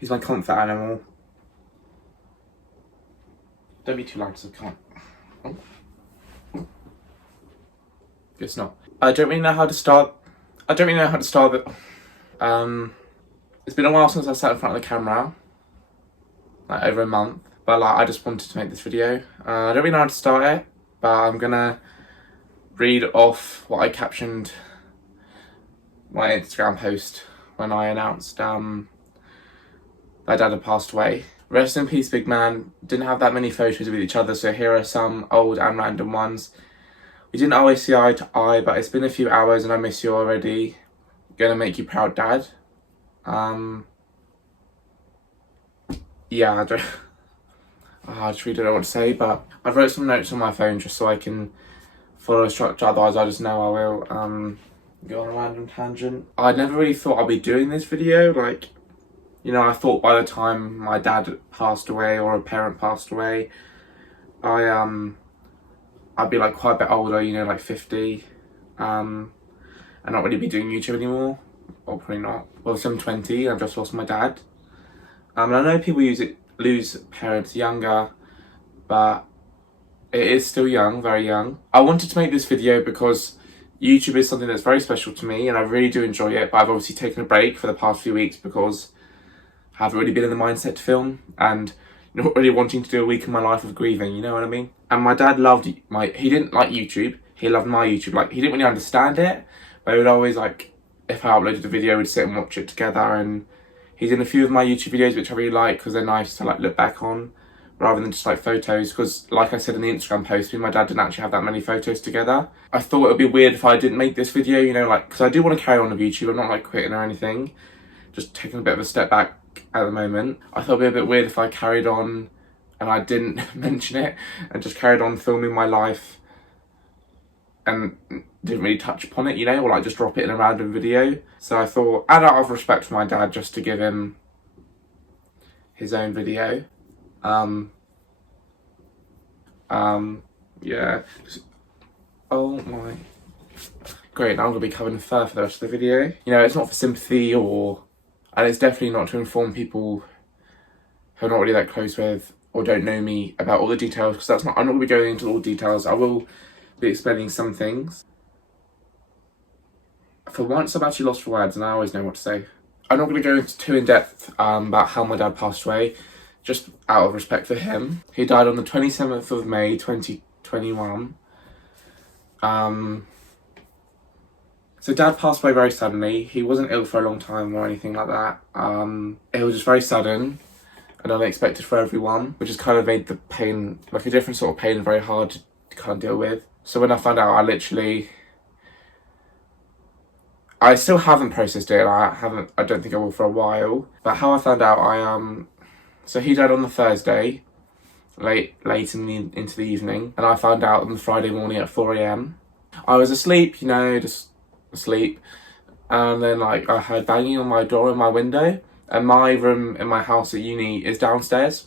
He's my comfort animal. Don't be too loud so I can't. Oh. It's not. I don't really know how to start. It's been a while since I sat in front of the camera. Like over a month. But like I just wanted to make this video. I don't really know how to start it. But I'm gonna read off what I captioned my Instagram post when I announced my dad had passed away. Rest in peace, big man. Didn't have that many photos with each other, so here are some old and random ones. We didn't always see eye to eye, but it's been a few hours and I miss you already. Gonna make you proud, Dad. Yeah, I just really don't know what to say, but I've wrote some notes on my phone just so I can follow a structure, otherwise I just know I will go on a random tangent. I never really thought I'd be doing this video, like, you know, I thought by the time my dad passed away or a parent passed away, I'd be like quite a bit older, you know, like 50, and not really be doing YouTube anymore, or probably not. Well, I'm 20, I've just lost my dad. And I know people lose parents younger, but it is still young, very young. I wanted to make this video because YouTube is something that's very special to me and I really do enjoy it, but I've obviously taken a break for the past few weeks because I haven't really been in the mindset to film and not really wanting to do a week in my life of grieving, you know what I mean? And my dad loved he didn't like YouTube, he loved my YouTube. Like, he didn't really understand it, but he would always, like, if I uploaded a video, we'd sit and watch it together. And he's in a few of my YouTube videos, which I really like because they're nice to, like, look back on rather than just, like, photos. Because, like I said in the Instagram post, me and my dad didn't actually have that many photos together. I thought it would be weird if I didn't make this video, you know, like, because I do want to carry on with YouTube. I'm not, like, quitting or anything. Just taking a bit of a step back at the moment. I thought it'd be a bit weird if I carried on and I didn't mention it and just carried on filming my life and didn't really touch upon it, you know, or like just drop it in a random video. So I thought, and out of respect for my dad, just to give him his own video. Yeah. Oh my. Great, now I'm going to be covering fur for the rest of the video. You know, it's not for sympathy and it's definitely not to inform people who I'm not really that close with or don't know me about all the details, because I'm not going to be going into all the details. I will be explaining some things. For once, I've actually lost for words and I always know what to say. I'm not going to go into too in depth about how my dad passed away, just out of respect for him. He died on the 27th of May 2021. So Dad passed away very suddenly. He wasn't ill for a long time or anything like that. It was just very sudden and unexpected for everyone, which has kind of made the pain, like a different sort of pain, very hard to kind of deal with. So when I found out, I still haven't processed it. I don't think I will for a while. But how I found out, so he died on the Thursday, late into the evening, and I found out on the Friday morning at 4 AM. I was asleep, you know, just asleep, and then like I heard banging on my door in my window, and my room in my house at uni is downstairs,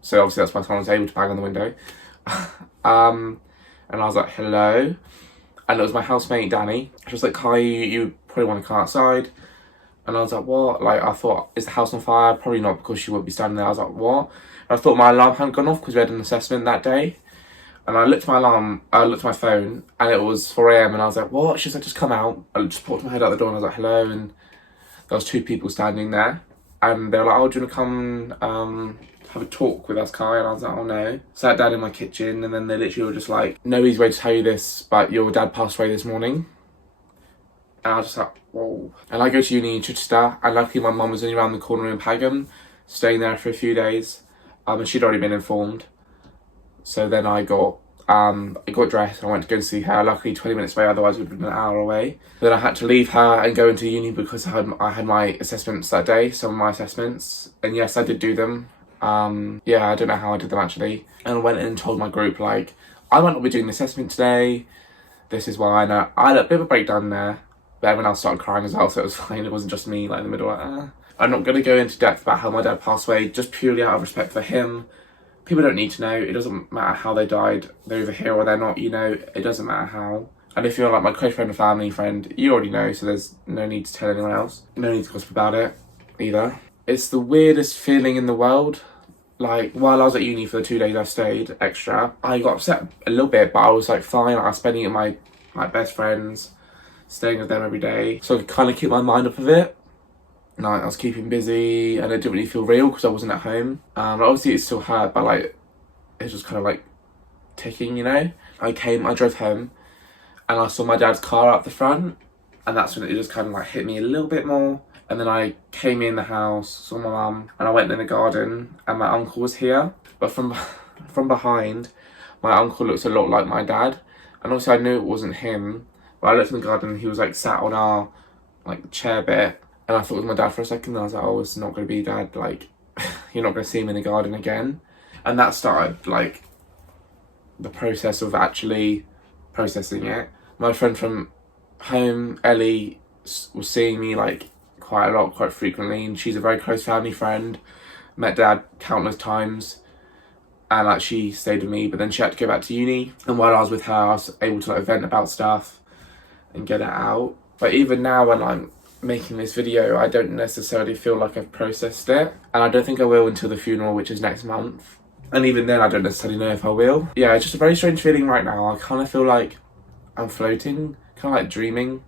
so obviously that's why someone was able to bang on the window. And I was like, hello, and it was my housemate Danny. She was like, hi, you probably want to come outside. And I was like, what? Like, I thought, is the house on fire? Probably not, because she wouldn't be standing there. I was like, what? And I thought my alarm hadn't gone off because we had an assessment that day. And I looked at my phone, and it was 4 AM, and I was like, what? She said, just come out. I just popped my head out the door, and I was like, hello, and there was two people standing there. And they were like, oh, do you want to come have a talk with us, Kai? And I was like, oh, no. Sat down in my kitchen, and then they literally were just like, no easy way to tell you this, but your dad passed away this morning. And I was just like, whoa. And I go to uni in Chichester, and luckily my mum was only around the corner in Pagham, staying there for a few days, and she'd already been informed. So then I got dressed and I went to go and see her, luckily 20 minutes away, otherwise it would have been an hour away. Then I had to leave her and go into uni because I had my assessments that day, some of my assessments. And yes, I did do them. Yeah, I don't know how I did them actually. And I went in and told my group, like, I might not be doing the assessment today. This is why. And I had a bit of a breakdown there. But everyone else started crying as well, so it was fine. It wasn't just me, like, in the middle, like, I'm not going to go into depth about how my dad passed away, just purely out of respect for him. People don't need to know. It doesn't matter how they died. They're either here or they're not, you know. It doesn't matter how. And if you're like my close friend or family friend, you already know, so there's no need to tell anyone else. No need to gossip about it either. It's the weirdest feeling in the world. Like, while I was at uni for the 2 days I stayed extra, I got upset a little bit, but I was like fine. I was spending it with my best friends, staying with them every day. So I could kind of keep my mind off of it. Like, I was keeping busy and it didn't really feel real because I wasn't at home. But obviously it still hurt, but like, it's just kind of like ticking, you know? I drove home and I saw my dad's car up the front, and that's when it just kind of like hit me a little bit more. And then I came in the house, saw my mum, and I went in the garden, and my uncle was here. But from behind, my uncle looks a lot like my dad. And obviously I knew it wasn't him, but I looked in the garden and he was like sat on our like chair bit, and I thought it was my dad for a second, and I was like, oh, it's not going to be dad, like, you're not going to see him in the garden again. And that started like the process of actually processing it. My friend from home, Ellie, was seeing me like quite a lot, quite frequently, and she's a very close family friend. Met dad countless times, and like she stayed with me, but then she had to go back to uni, and while I was with her I was able to like vent about stuff and get it out. But even now when I'm making this video, I don't necessarily feel like I've processed it, and I don't think I will until the funeral, which is next month. And even then I don't necessarily know if I will. Yeah, it's just a very strange feeling right now. I kind of feel like I'm floating, kind of like dreaming.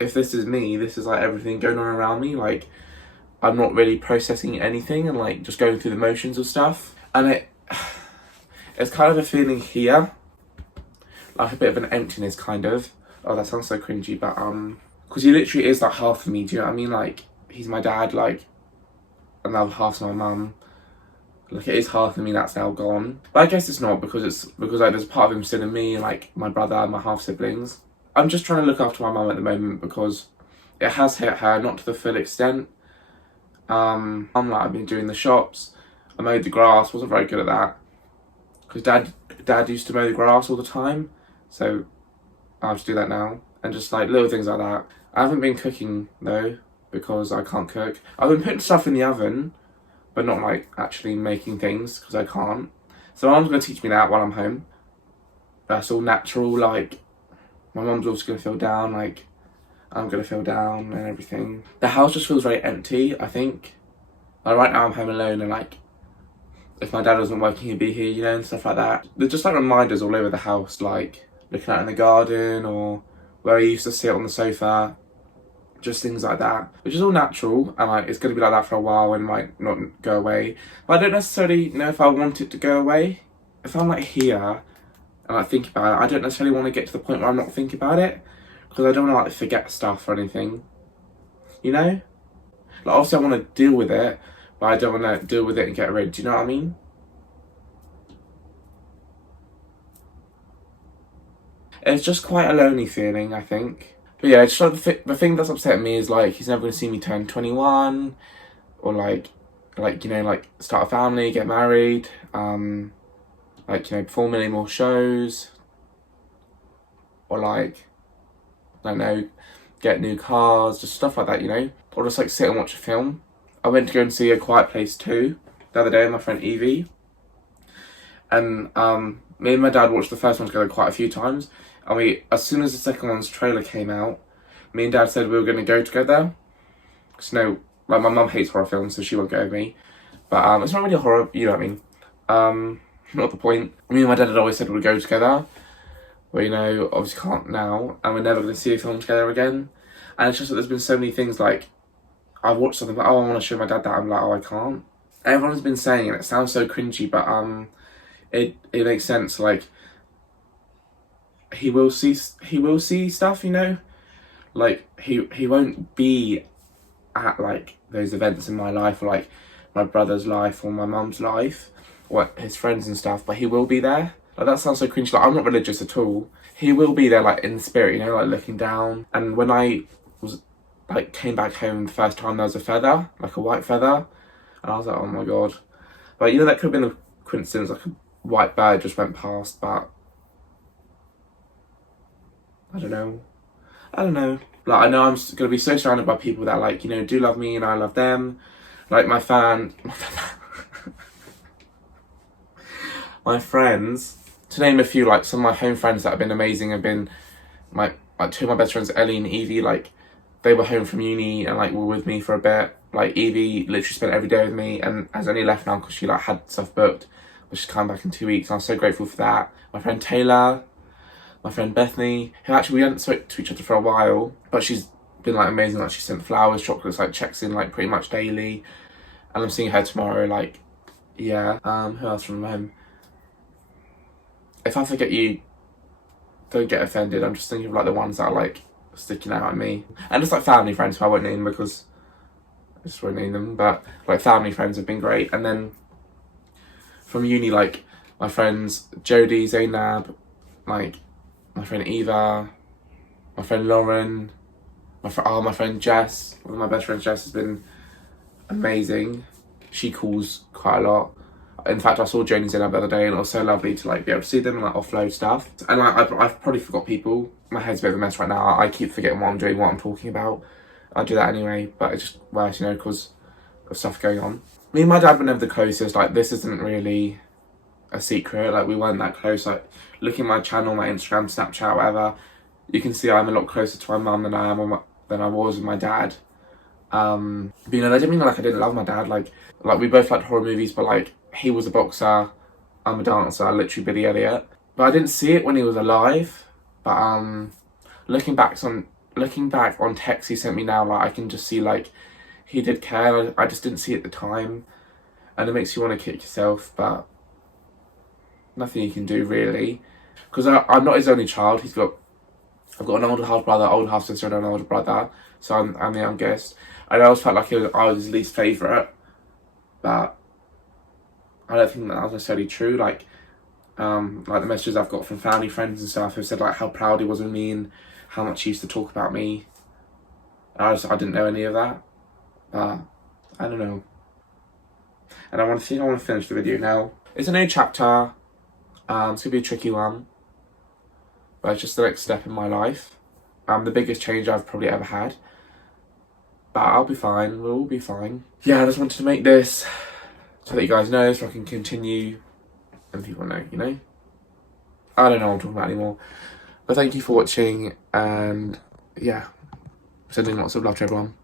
If this is me, this is like everything going on around me. Like, I'm not really processing anything and like just going through the motions of stuff. And it's kind of a feeling here, like a bit of an emptiness kind of. Oh, that sounds so cringy, but because he literally is like half of me, do you know what I mean? Like, he's my dad, like another half's my mum. Like, it is half of me that's now gone. But I guess it's not, because like there's part of him still in me, and like my brother, my half siblings. I'm just trying to look after my mum at the moment because it has hit her, not to the full extent. I've been doing the shops, I mowed the grass, wasn't very good at that. Because dad used to mow the grass all the time, so I have to do that now. And just like little things like that. I haven't been cooking though, because I can't cook. I've been putting stuff in the oven, but not like actually making things, because I can't. So my mum's going to teach me that while I'm home. That's all natural, like, my mum's also going to feel down, like, I'm going to feel down and everything. The house just feels very empty, I think. Like, right now I'm home alone, and like, if my dad wasn't working, he'd be here, you know, and stuff like that. There's just like reminders all over the house, like looking out in the garden, or where I used to sit on the sofa. Just things like that, which is all natural, and like it's going to be like that for a while and might not go away. But I don't necessarily know if I want it to go away. If I'm like here and I think about it, I don't necessarily want to get to the point where I'm not thinking about it, because I don't want to like forget stuff or anything, you know? Like, obviously I want to deal with it, but I don't want to deal with it and get rid. Do you know what I mean? It's just quite a lonely feeling, I think. But yeah, just like the thing that's upsetting me is like he's never going to see me turn 21, or like you know, like start a family, get married, like, you know, perform any more shows, or like, I don't know, get new cars, just stuff like that, you know, or just like sit and watch a film. I went to go and see A Quiet Place 2 the other day with my friend Evie, and me and my dad watched the first one together quite a few times. And as soon as the second one's trailer came out, me and dad said we were going to go together. Because, you know, like, my mum hates horror films, so she won't go with me. But it's not really a horror, you know what I mean? Not the point. Me and my dad had always said we'd go together. But, you know, obviously can't now. And we're never going to see a film together again. And it's just that there's been so many things, like, I've watched something, like, oh, I want to show my dad that. I'm like, oh, I can't. Everyone's been saying, and it sounds so cringy, but it makes sense, like, he will see stuff, you know, like he won't be at like those events in my life, or like my brother's life or my mum's life, or his friends and stuff, but he will be there. Like, that sounds so cringe, like, I'm not religious at all. He will be there, like, in the spirit, you know, like looking down. And when I was like came back home the first time, there was a feather, like a white feather, and I was like, oh my god. But you know, that could have been a coincidence, like a white bird just went past, but I don't know. Like, I know I'm going to be so surrounded by people that, like, you know, do love me and I love them. Like, my friends, to name a few, like, some of my home friends that have been amazing have been like two of my best friends, Ellie and Evie. Like, they were home from uni and like were with me for a bit. Like Evie literally spent every day with me and has only left now because she like had stuff booked, but she's coming back in 2 weeks. And I'm so grateful for that. My friend Taylor, my friend Bethany, who actually we hadn't spoken to each other for a while, but she's been like amazing. Like she sent flowers, chocolates, like checks in like pretty much daily. And I'm seeing her tomorrow. Like, yeah. Who else from home? If I forget you, don't get offended. I'm just thinking of like the ones that are like sticking out at me, and just like family friends who I won't name because I just won't name them. But like family friends have been great, and then from uni, like my friends Jodie, Zainab, like my friend Eva, my friend Lauren, my friend Jess. One of my best friends, Jess, has been amazing. She calls quite a lot. In fact, I saw Jodie and Zainab the other day, and it was so lovely to like be able to see them and like offload stuff. And like I've probably forgot people. My head's a bit of a mess right now. I keep forgetting what I'm doing, what I'm talking about. I do that anyway, but it's just worse, you know, because of stuff going on. Me and my dad were never the closest. Like this isn't really a secret. Like we weren't that close. Like looking at my channel, my Instagram, Snapchat, whatever, you can see I'm a lot closer to my mum than I was with my dad. But you know, that didn't mean like I didn't love my dad. Like we both liked horror movies, but like he was a boxer, I'm a dancer, literally Billy Elliot. But I didn't see it when he was alive. But looking back on texts he sent me now, like I can just see like he did care. I just didn't see it at the time, and it makes you want to kick yourself, but nothing you can do really, because I'm not his only child. I've got an older half brother, older half sister, and an older brother, so I'm the youngest. And I always felt like I was his least favourite, but I don't think that was necessarily true. Like the messages I've got from family, friends and stuff have said like how proud he was of me and how much he used to talk about me. I didn't know any of that, but I don't know. And I want to finish the video now. It's a new chapter. It's gonna be a tricky one, but it's just the next step in my life. The biggest change I've probably ever had. But I'll be fine. We'll all be fine. Yeah, I just wanted to make this so that you guys know, so I can continue and people know, you know? I don't know what I'm talking about anymore. But thank you for watching, and yeah, sending lots of love to everyone.